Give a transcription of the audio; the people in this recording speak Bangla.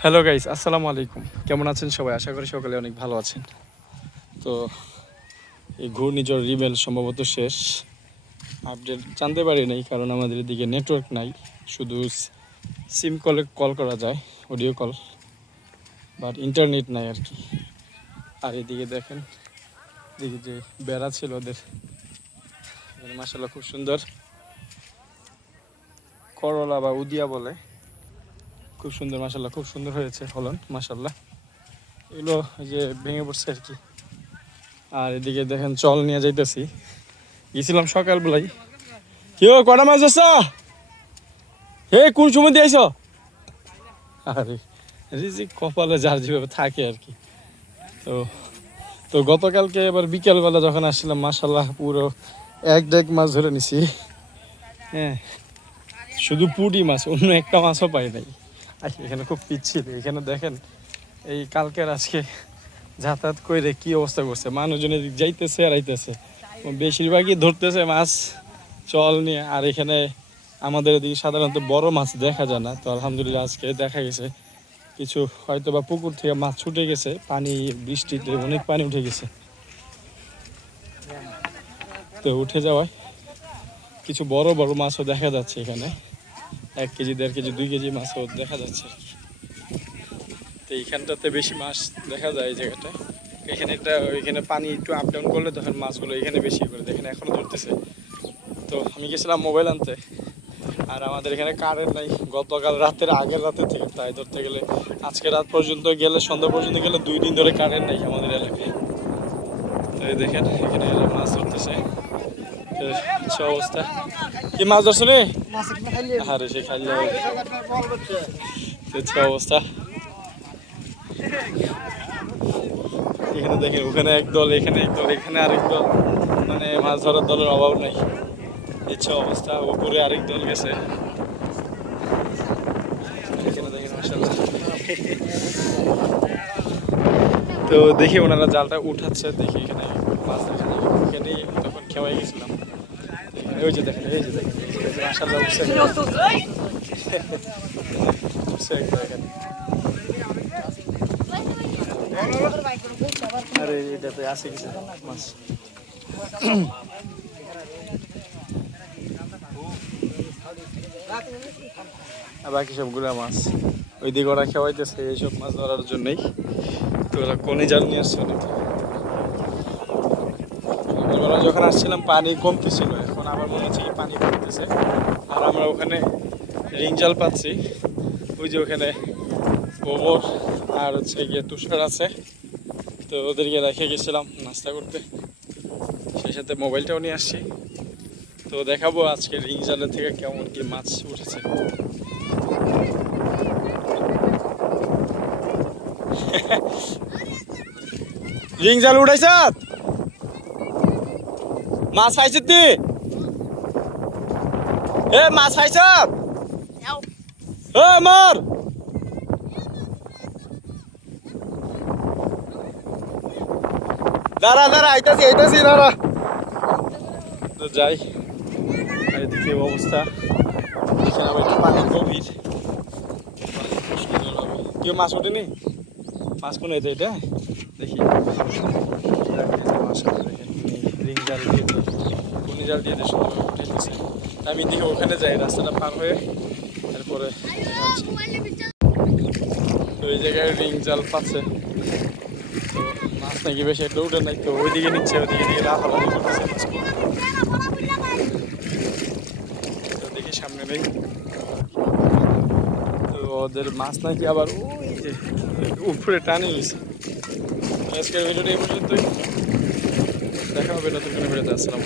হ্যালো গাইস আসসালামু আলাইকুম কেমন আছেন সবাই? আশা করি সকালে অনেক ভালো আছেন। তো, এই ঘূর্ণিঝড় রিবেল সম্ভবত শেষ। আপডেট জানতে পারি নাই, কারণ আমাদের এদিকে নেটওয়ার্ক নাই। শুধু সিম কলে কল করা যায়, অডিও কল। বাট ইন্টারনেট নাই আর কি। আর এদিকে দেখেন, এদিকে যে বেড়া ছিল ওদের। মাসাল্লাহ খুব সুন্দর। করলা বা উদিয়া বলে। খুব সুন্দর মাসাল্লাহ খুব সুন্দর হয়েছে ফলন মাসাল্লাহ এগুলো যে ভেঙে পড়ছে আর কি। আর এদিকে দেখেন চল নিয়ে যাইতেছি। গেছিলাম সকালবেলায়। কেউ কটা মাছ যাচ্ছ হে কোন সময় দিয়েছ আরে রিজিক কপালে যার যেভাবে থাকে আর কি। তো তো গতকালকে এবার বিকেলবেলা যখন আসছিলাম মাসাল্লাহ পুরো এক ডেক মাছ ধরে নিছি। হ্যাঁ শুধু পুটি মাছ, অন্য একটা মাছও পাই নাই। এখানে খুব পিচ্ছিল, এখানে দেখেন এই কালকের আজকে যাতায়াত করে কি অবস্থা করছে মানুষজন এদিক যাইতেছে আর আইতেছে। বেশিরভাগই ধরতেছে মাছ, চল নিয়ে। আর এখানে আমাদের এদিকে সাধারণত বড় মাছ দেখা যায় না, তো আলহামদুলিল্লাহ আজকে দেখা গেছে। কিছু হয়তো বা পুকুর থেকে মাছ ছুটে গেছে, পানি, বৃষ্টিতে অনেক পানি উঠে গেছে। তো উঠে যাওয়ায় কিছু বড় বড় মাছও দেখা যাচ্ছে এখানে। এক কেজি, দেড় কেজি, দুই কেজি মাছও দেখা যাচ্ছে। তো এইখানটাতে বেশি মাছ দেখা যায় এই জায়গাটায়। এখানে একটা, এখানে পানি একটু আপ ডাউন করলে তখন মাছগুলো এখানে বেশি করে, দেখেন এখনও ধরতেছে। তো আমি গেছিলাম মোবাইল আনতে, আর আমাদের এখানে কারেন্ট নাই। গতকাল রাতের আগের রাতে থেকে তাই ধরতে গেলে, আজকে রাত পর্যন্ত গেলে, সন্ধ্যা পর্যন্ত গেলে দুই দিন ধরে কারেন্ট নাই আমাদের এলাকায়। তো দেখেন, এখানে মাছ ধরতেছে। আচ্ছা অবস্থা? কি মাছ ধরছো রে আরে সে খাইলে। অবস্থা। এখানে দেখেন, ওখানে এক দল, এখানে এক দল, এখানে আরেক দল। মানে মাছ ধরার দলের অভাব নাই। ইচ্ছা অবস্থা, উপরে আরেক দল গেছে। এখানে দেখেন, মাশাআল্লাহ। তো দেখি ওনারা জালটা উঠাচ্ছে, দেখি এখানে মাছ দেখা খেওয়াই গেছিলাম। ওই যে দেখেন এই যে দেখেন দেখেন, মাশাআল্লাহ উঠছে উঠছে একটা আরে এটাতে আছে কিছু মাছ। বাকি সবগুলো মাছ। ওই দিকে ওরা খাওয়াইতেছে এইসব মাছ ধরার জন্যই। তো ওরা কোনে জাল নিয়ে আসছে অনেক সকালবেলা যখন আসছিলাম, পানি কমতে ছিল। এখন আবার মনে হচ্ছে কি পানি কমতেছে। আর আমরা ওখানে রিং জাল পাচ্ছি। ওই যে ওখানে ওমর আর হচ্ছে গিয়ে তুষার আছে। তো ওদেরকে রেখে গেছিলাম নাস্তা করতে। সেই সাথে মোবাইলটাও নিয়ে আসছি। তো দেখাবো আজকে রিং জালের থেকে কেমন কি মাছ উঠেছে। রিং জাল উঠাইছ? মাছ পাইছ তুই এ মাছ পাইছ এ মার দাঁড়া দাঁড়া আইতাছি আইতাছি দাঁড়া। তো যাই আর এদিকে অবস্থা। এখানে আবার পানি গভীর। কেউ মাছ ওঠেনি? মাছ কোন এটা এটা দেখি। রিং জাল। দিয়ে দিয়ে সুন্দর উঠে আমি দেখি ওখানে যাই, রাস্তাটা পার হয়ে তারপরে এই জায়গায় রিং জাল পাচ্ছে। তো মাছ নাকি বেশি একটা উঠে নাই, তো ওইদিকে নিচ্ছে, ওইদিকে নিয়ে লাফালাফি করতেছে। তো দেখি সামনে নেই তো ওদের মাছ নাকি আবার ওই যে উপরে টানে নিয়েছে আজকের ভিডিওটা এই পর্যন্তই। দেখা হবে নতুন কোনো ভিডিওতে, আসসালাম